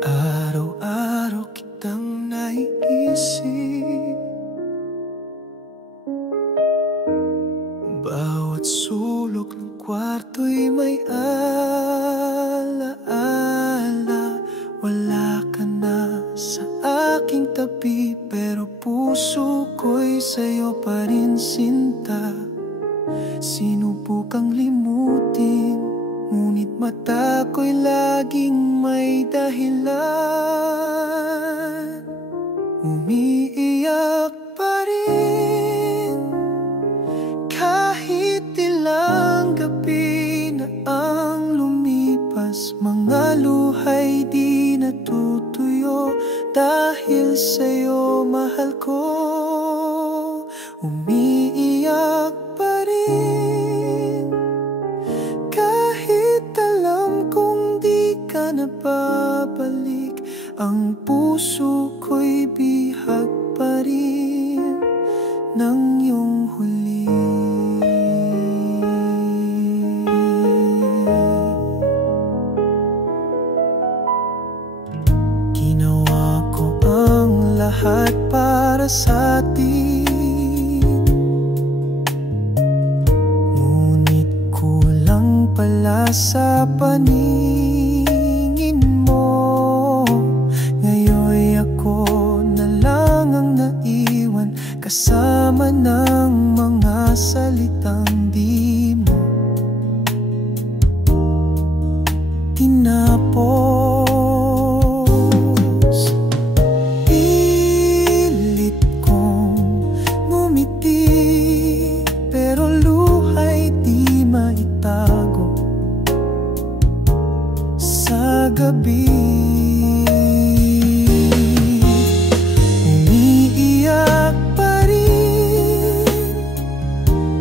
Araw-araw kitang naiisip, bawat sulok ng kwarto'y may alaala. Wala ka na sa aking tabi, pero puso ko'y sa'yo pa rin sinta. Sinubukang limutin, ngunit mata ko'y laging may dahilan. Umiiyak pa rin kahit ilang gabi na ang lumipas. Mga luha'y di natutuyo dahil sa'yo, mahal ko. Umiiyak pa rin kahit alam kong di ka na babalik. Ang puso ko'y bihag pa rin ng iyong huli. Ginawa ko ang lahat para sa atin, ngunit kulang pala sa paningin mo. Ngayon ako na lang ang naiwan, kasama ng mga salitang di mo tinapos. Pilit kong ngumiti, pero luha'y di maitago sa gabi. Umiiyak pa rin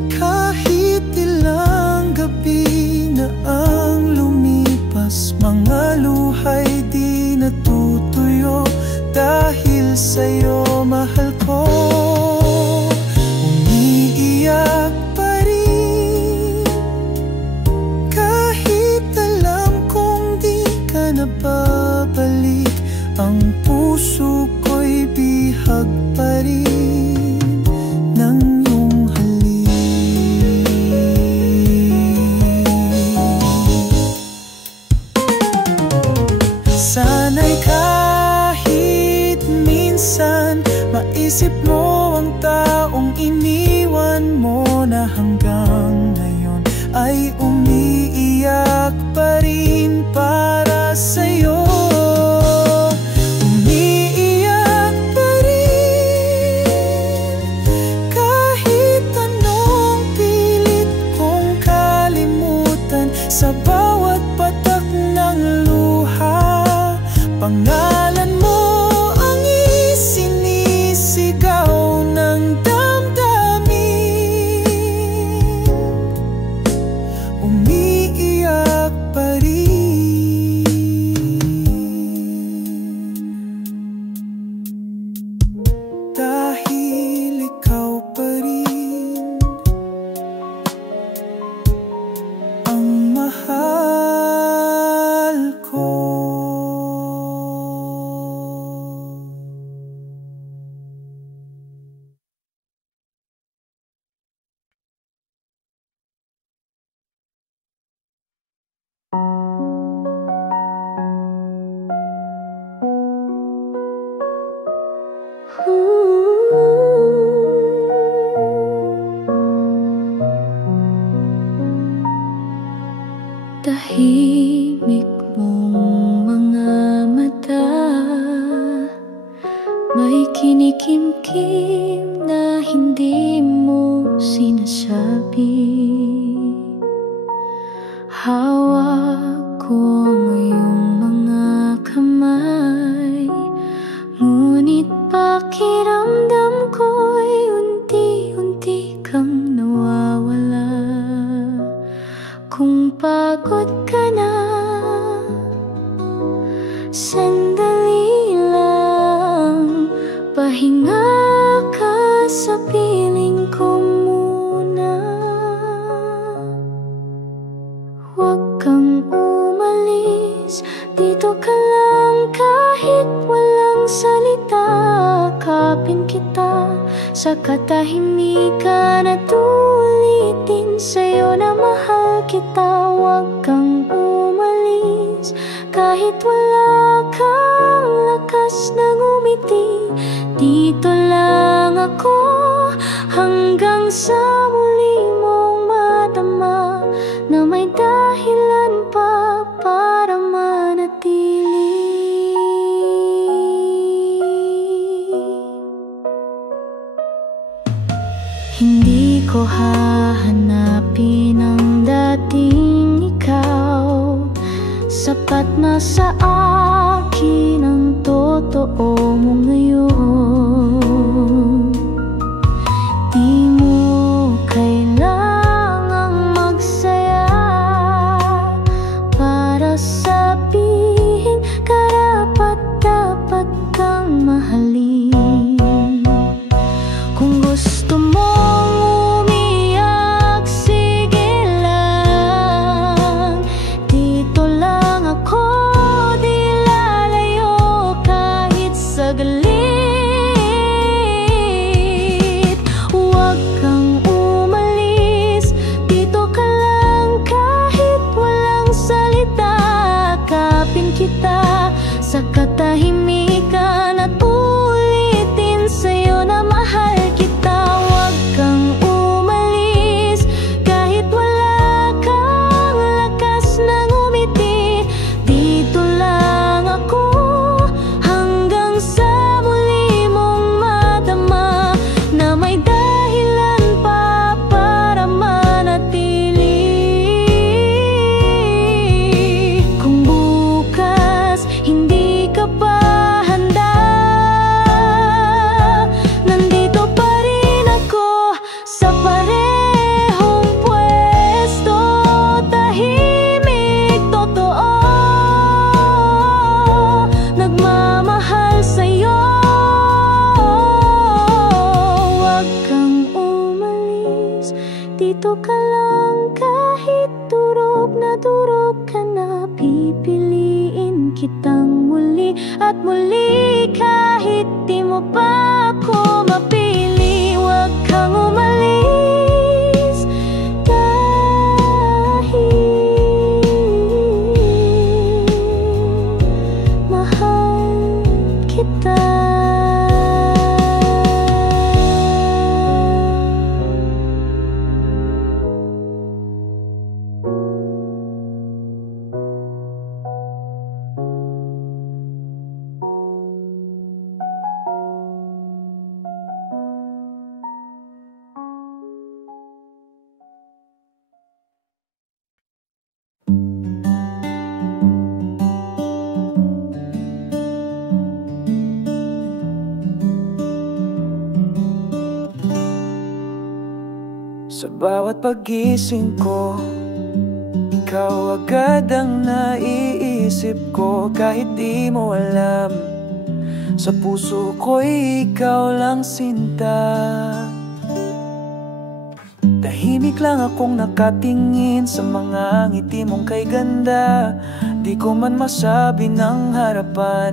kahit ilang gabi na ang lumipas. Mga luha'y di natutuyo dahil sa'yo, mahal ko. Umiiyak pa rin kahit alam kong di ka na babalik. Ang puso ko'y bihag pa rin ng iyong halik. Sana'y kahit minsan maisip mo ang taong iniwan mo na hanggang ngayon ay umiiyak pa rin para sa'yo. Umiiyak pa rin kahit anong pilit kong kalimutan. Sa bawat patak ng luha, pangalan mo ang isinisigaw ng damdamin. Umiiyak pa rin dahil ikaw pa rin ang mahal ko. Tahimik mong mga mata, may kinikimkim na hindi mo sinasabi. Hawak ko ang iyong mga kamay, ngunit pakiramdam ko'y unti-unti kang nawawala. Kung pagod ka na, Sandali lang, pahinga ka sa piling ko muna. Huwag kang umalis, dito ka lang kahit walang salita. Kapin kita sa katahimikan at ulitin sa'yo na mahal kita. Huwag kang umalis kahit wala kang lakas na ngumiti. Dito lang ako hanggang sa muli mong madama na may dahilan pa para manatili. Hindi ko hahanapin ang dating ikaw. Sapat na sa akin ang totoo mo ngayon. Di mo kailangang magsaya para sabihin karapat-dapat kang mahalin. Kung gusto mong umiyak, sige lang. Dito lang ako, di lalayo kahit saglit. Huwag kang umalis, dito ka lang kahit walang salita. Kapin kita sa katahimikan at ulitin sa'yo na mahal kita. Huwag kang umalis kahit wala kang lakas na ngumiti. Dito lang ako hanggang sa muli mong madama na may dahilan pa para manatili. Kung bukas hindi ka pa handa, nandito pa rin ako sa parehong pwesto. Tahimik, totoo, nagmamahal sa'yo. Huwag kang umalis, dito ka lang kahit durog na pipiliin kitang muli at muli kahit di mo pa ako mapili. Huwag kang umalis dahil mahal kita. Sa bawat pagising ko, ikaw agad ang naiisip ko. Kahit di mo alam, sa puso ko'y ikaw lang sinta. Tahimik lang akong nakatingin sa mga ngiti mong kay ganda. Di ko man masabi ng harapan,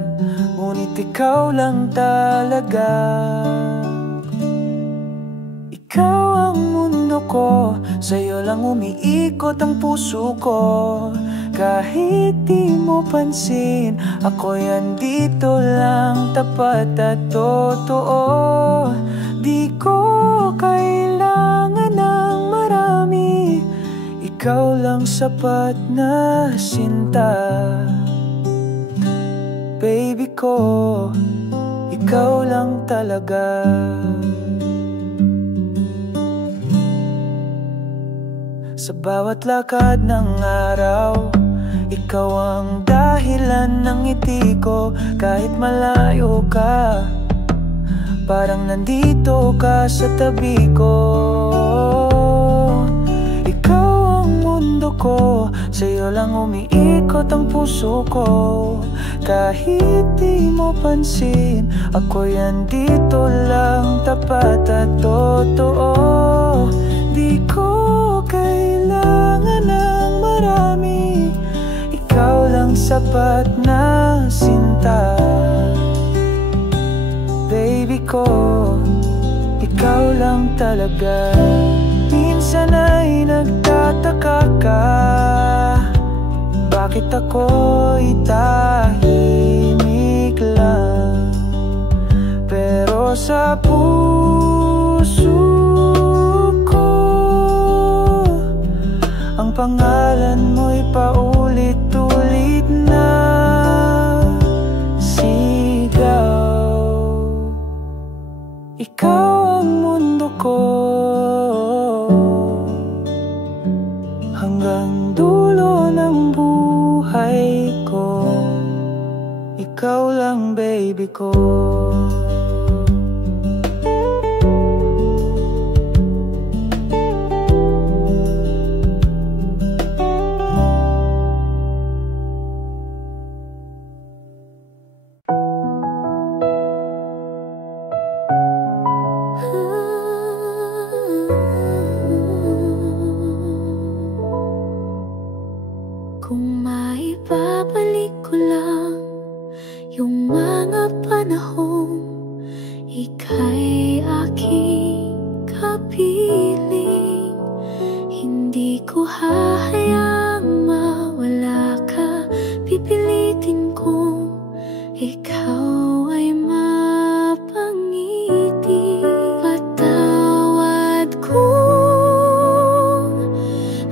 ngunit ikaw lang talaga. Ikaw ang mundo ko, sa'yo lang umiikot ang puso ko. Kahit di mo pansin, ako'y andito lang, tapat at totoo. Di ko kailangan ng marami, ikaw lang sapat na sinta. Baby ko, ikaw lang talaga. Sa bawat lakad ng araw, ikaw ang dahilan ng ngiti ko. Kahit malayo ka, parang nandito ka sa tabi ko. Ikaw ang mundo ko, sa'yo lang umiikot ang puso ko. Kahit di mo pansin, ako'y andito lang, tapat at totoo. Di ko kailangan ng marami, ikaw lang sapat na sinta. Baby ko, ikaw lang talaga. Minsan ay nagtataka ka, bakit ako'y tahimik lang? Pero sa puso ko, ang pangalan mo'y paulit-ulit na sigaw. Ikaw ang mundo ko, hanggang dulo ng buhay ko. Ikaw lang, baby ko. Kung maibabalik ko lang yung mga panahon, ika'y aking kapiling. Hindi ko hahayaang mawala ka, pipilitin kong ikaw ay mapangiti. Patawad kung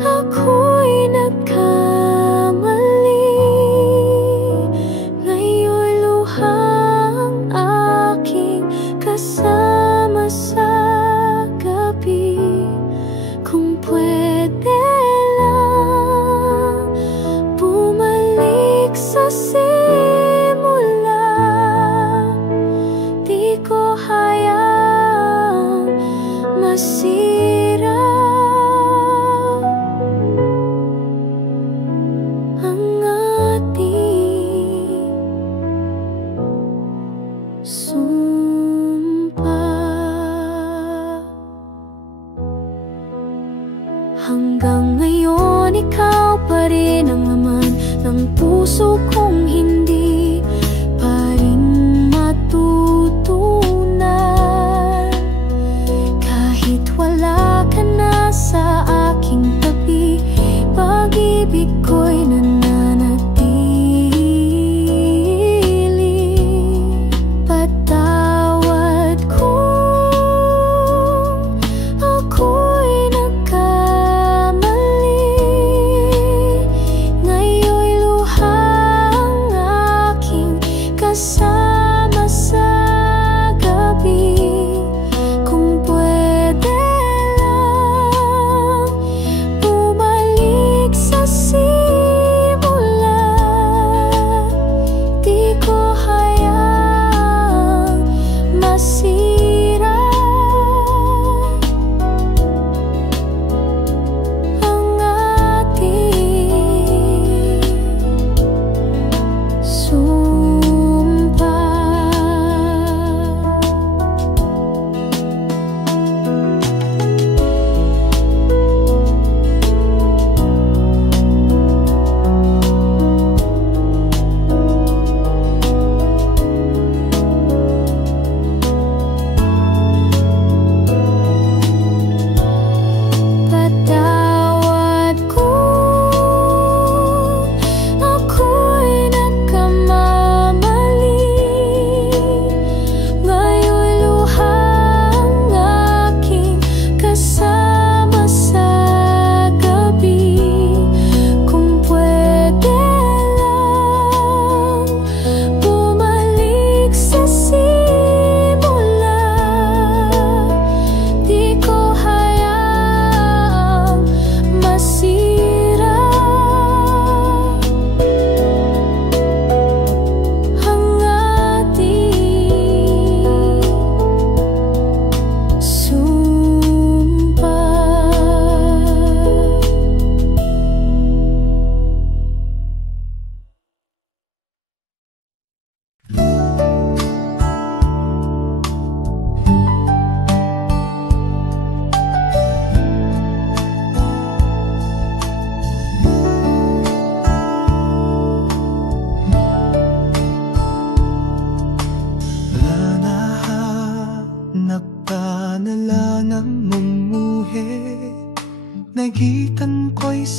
ako'y kasama sa gabi. Kung pwede lang bumalik sa simula, di ko hayaang masira ang ating hanggang ngayon, ikaw pa rin ang laman ng puso kong hindi pa rin matutunan. Kahit wala ka na sa aking tabi, pag-ibig ko'y nananatili. Patawad kung ako'y nagkamali. Ngayon'y luha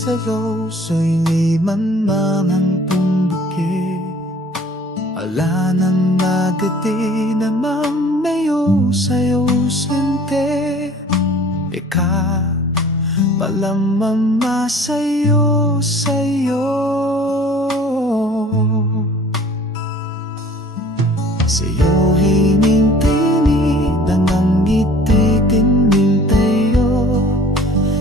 sayaw sa'yo'y liman mang tumbuki Alanan nagati namang mayo sa'yo sente Ika malamang masayo sa'yo Sa'yo hinintini nanangiti tinintay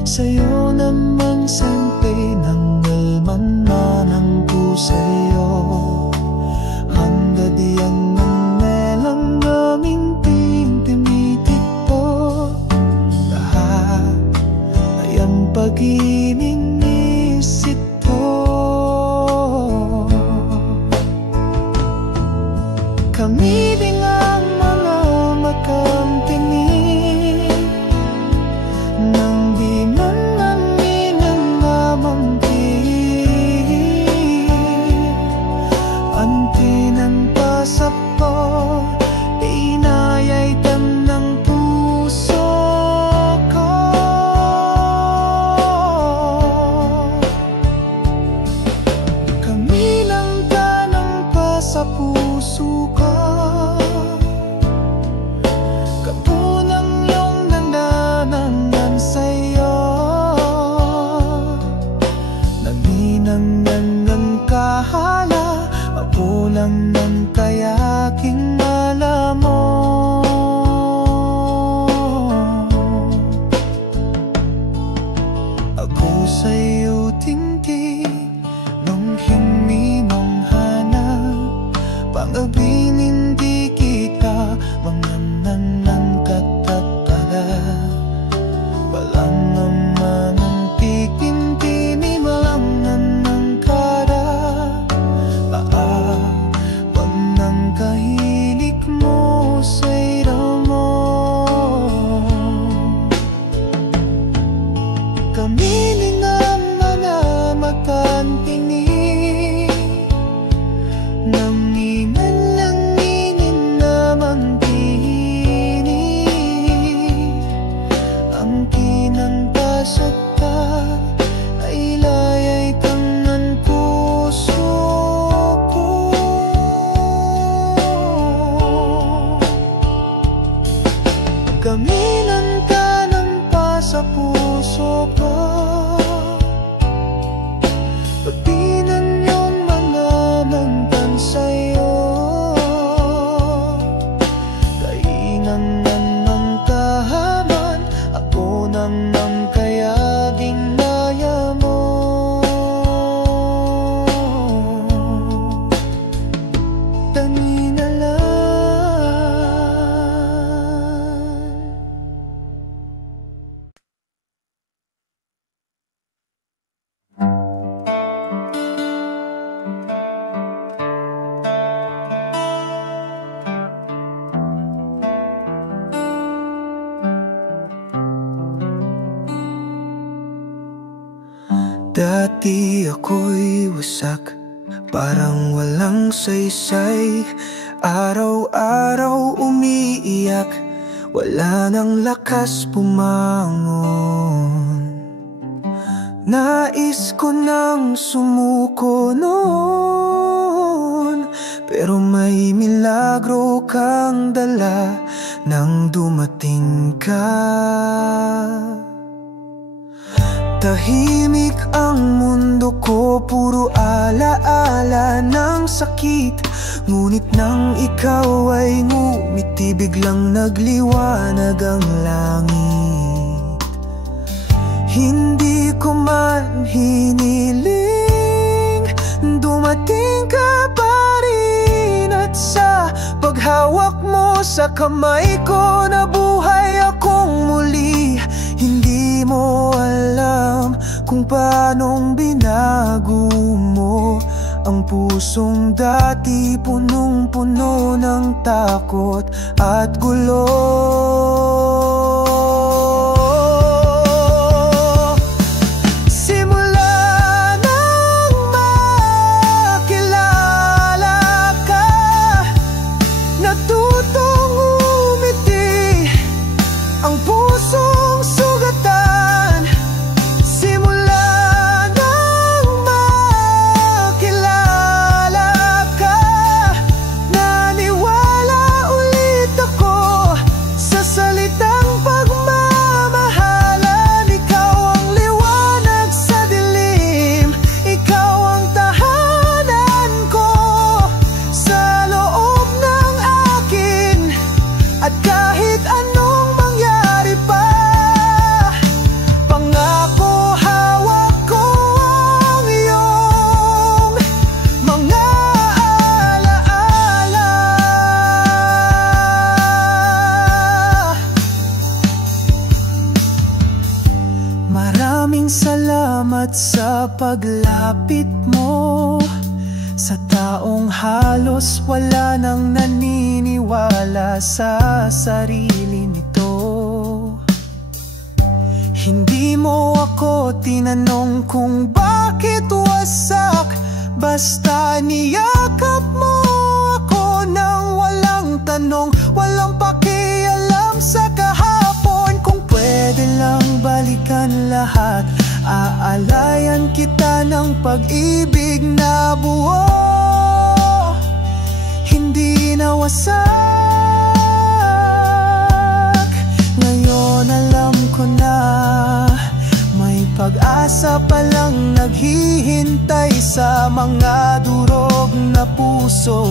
Sa'yo naman sempay nang nalman-manang ko sa'yo Handa diyan ng melang namin timitikpo Lahat ay ang pag-ininis ito Kami ding ang mga magkampingin Nang di man namin ang namangkin Antinan pa sa po Inayay tam ng puso ko Kami lang tanang pa sa puso ko Kapunang yung nandanan sa'yo Naninangan ng kahala Mapulang ng kayaking alam mo Ako sa'yo tindig Nung hindi mong hanap Pang-abinin di kita Mga nanang katatara Walang naman ang tikintini Malangan ng kara Paapang ng kahilig mo sa iramo Kami ni naman na magkantingin Nang inalanginin namang tinig Ang kinang pasok ka ay layay tangan puso ko Gaminan ka ng pa sa puso ko Pagdinan yung mga nangtan sa'yo Kainan ng kahaman Ako nang kaya ginaya mo Taninalan Dati ako'y wasak Parang walang saysay Araw-araw umiiyak Wala nang lakas pumangon Nais ko nang sumuko noon Pero may milagro kang dala Nang dumating ka Tahimik ang mundo ko, puro alaala ng sakit Ngunit nang ikaw ay ngumiti, biglang nagliwanag ang langit Hindi ko man hiniling, dumating ka pa rin At sa paghawak mo sa kamay ko, nabuhay akong muli Hindi mo alam kung paanong binago mo Ang pusong dati punong-puno ng takot at gulo Simula nang makilala ka Natutong umiti ang pusong sugatan Simula paglapit mo sa taong halos wala nang naniniwala sa sarili nito. Hindi mo ako tinanong kung bakit wasak, basta niyakap mo ako nang walang tanong. Walang pakialam sa kahapon. Kung pwede lang balikan lahat, aalayan kita ng pag-ibig na buo, hindi na wasak. Ngayon alam ko na may pag-asa palang naghihintay sa mga durog na puso.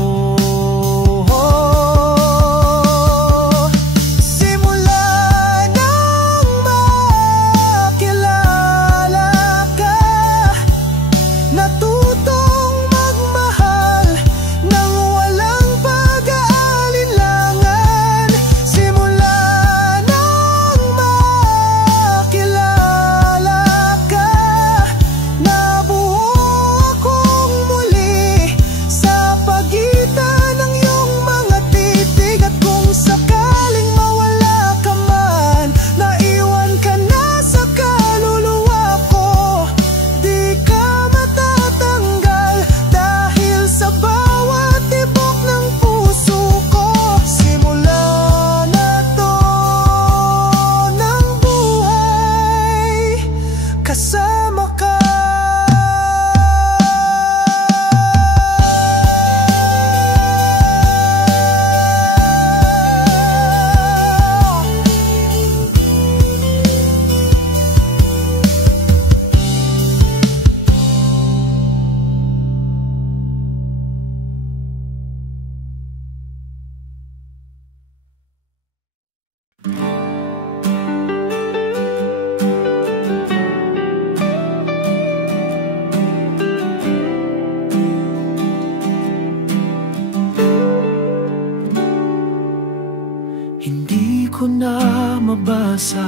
Hindi ko na mabasa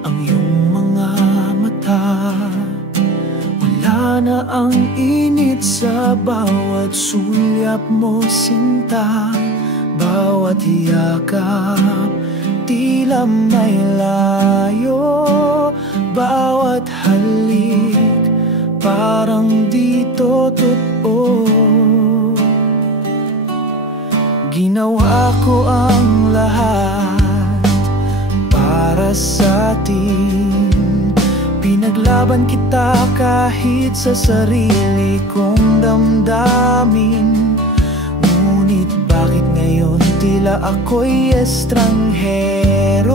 ang iyong mga mata. Wala na ang init sa bawat sulyap mo, sinta. Bawat yakap, tila may layo. Bawat halik, parang dito totoo. Ginawa ko ang lahat para sa atin. Pinaglaban kita kahit sa sarili kong damdamin. Ngunit bakit ngayon tila ako'y estranghero?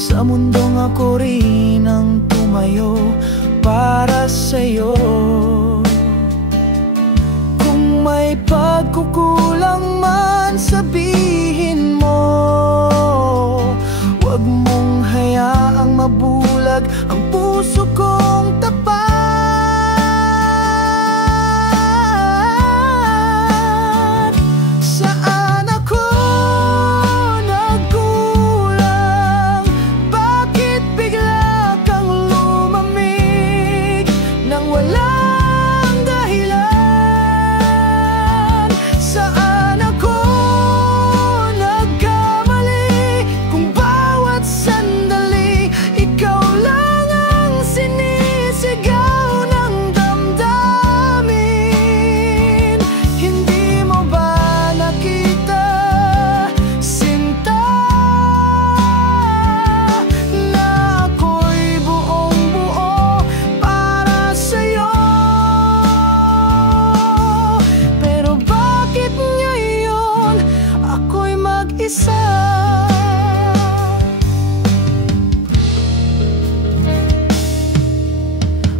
Sa mundong ako rin ang tumayo para sa'yo. May pagkukulang man sabihin mo, huwag mong hayaang mabulag ang puso kong tapat. Saan ako nagkulang? Bakit bigla kang lumamig nang walang dahilan?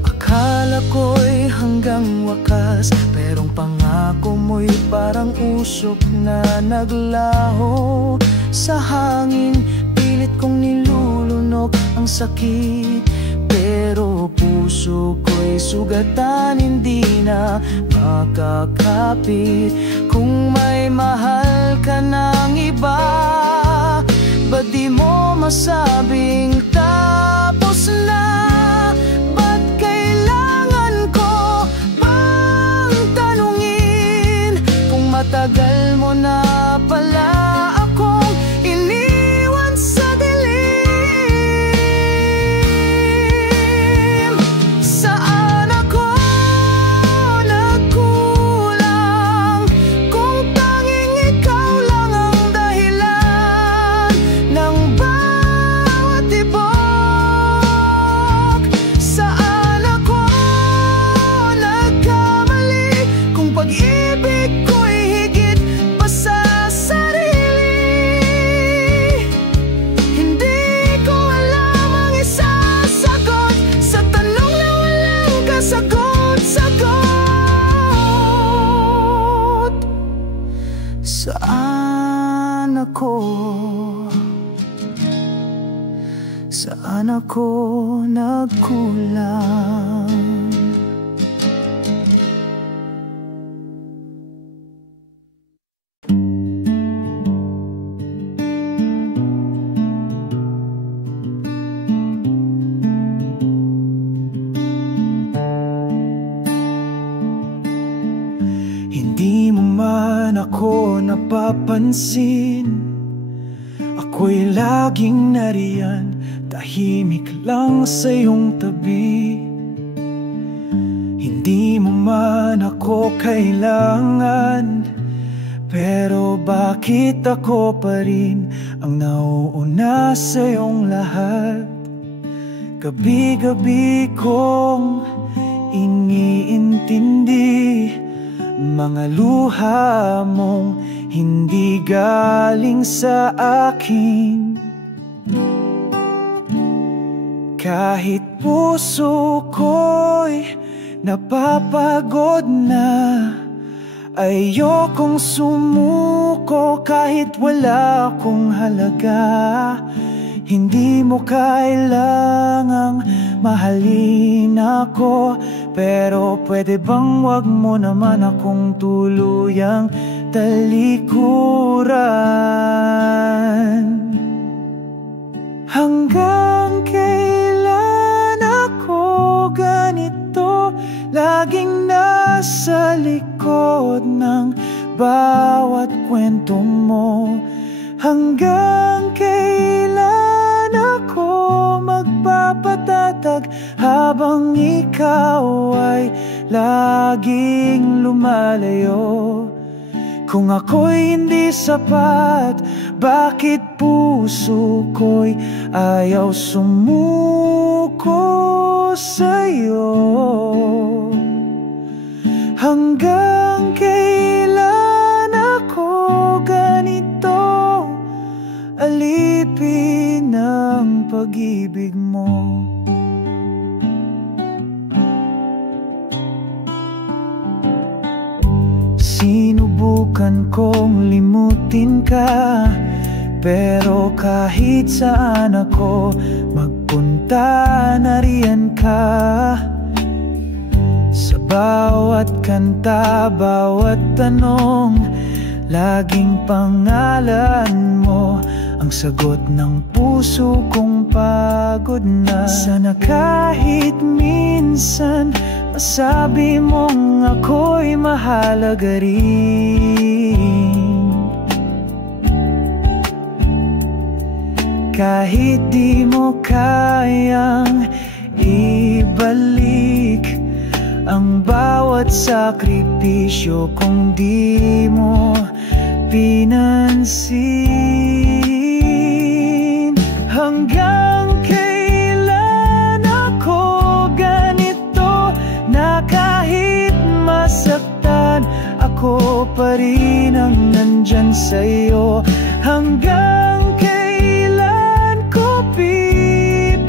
Akala ko'y hanggang wakas, perong pangako mo'y parang usok na naglaho sa hangin. Pilit kong nilulunok ang sakit, pero puso ko'y sugatan, hindi na makakapit. Kung may mahal ka ng iba, ba't di mo masabing tapos na? Ba't kailangan ako? Saan ako nagkulang? Hindi mo man ako napapansin, ako'y laging nariyan, tahimik lang sa iyong tabi. Hindi mo man ako kailangan, pero bakit ako pa rin ang nauuna sa iyong lahat? Gabi-gabi kong iniintindi mga luha mong hindi galing sa akin. Kahit puso ko'y napapagod na, ayokong sumuko kahit wala akong halaga. Hindi mo kailangang mahalin ako, pero pwede bang wag mo naman akong tuluyang talikuran? Hanggang kailan ako ganito, laging nasa likod ng bawat kwento mo? Hanggang kailan ako magpapatatag habang ikaw ay laging lumalayo? Kung ako'y hindi sapat, bakit puso ko'y ayaw sumuko sa'yo? Hanggang kailan ako ganito, alipin ang pag-ibig mo? Sinubukan kong limutin ka, pero kahit saan ako magpunta, nariyan ka. Sa bawat kanta, bawat tanong, laging pangalan mo ang sagot ng puso kong pagod na. Sana kahit minsan masabi mong ako'y mahalaga rin, kahit di mo kayang ibalik ang bawat sakripisyo kung di mo pinansin. Hanggang kailan ako ganito, na kahit masaktan ako pa rin ang nandyan sa'yo? Hanggang kailan ko pipilitin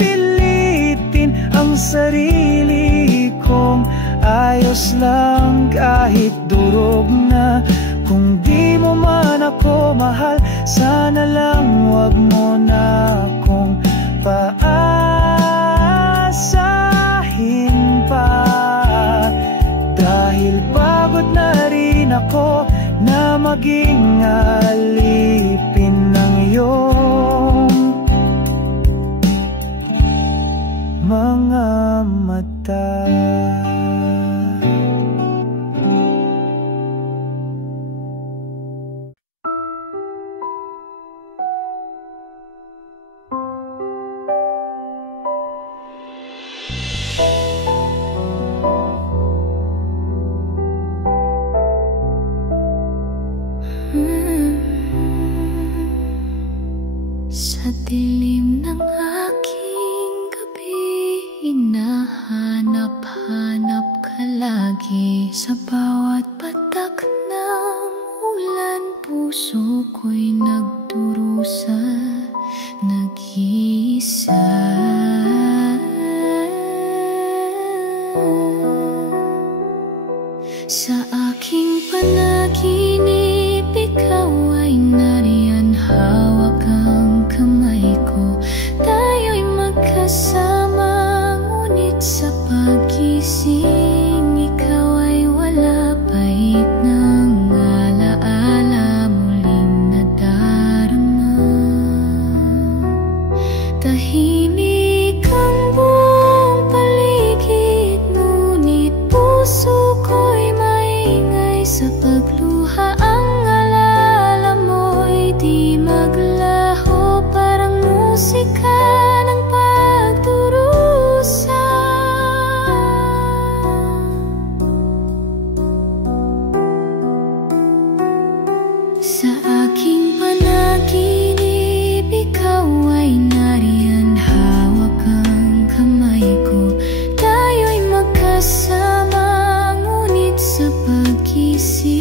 ang sarili kong ayos lang kahit durog na? Kung di mo man ako mahal, sana lang wag mo na akong paasahin pa. Dahil pagod na rin ako na maging alipin ng iyong mga mata. Sa dilim ng aking gabi, hinahanap-hanap ka lagi. Sa bawat patak ng ulan, puso ko'y nagdurusa, nag-iisa. Sa aking panaginip, ikaw ay nariyan. Sa pagluha ang alala mo'y di maglaho, parang musika ng pagdurusa. Sa aking panaginip, ikaw ay nariyan, hawak ang kamay ko. Tayo'y magkasama, ngunit sa pag-isip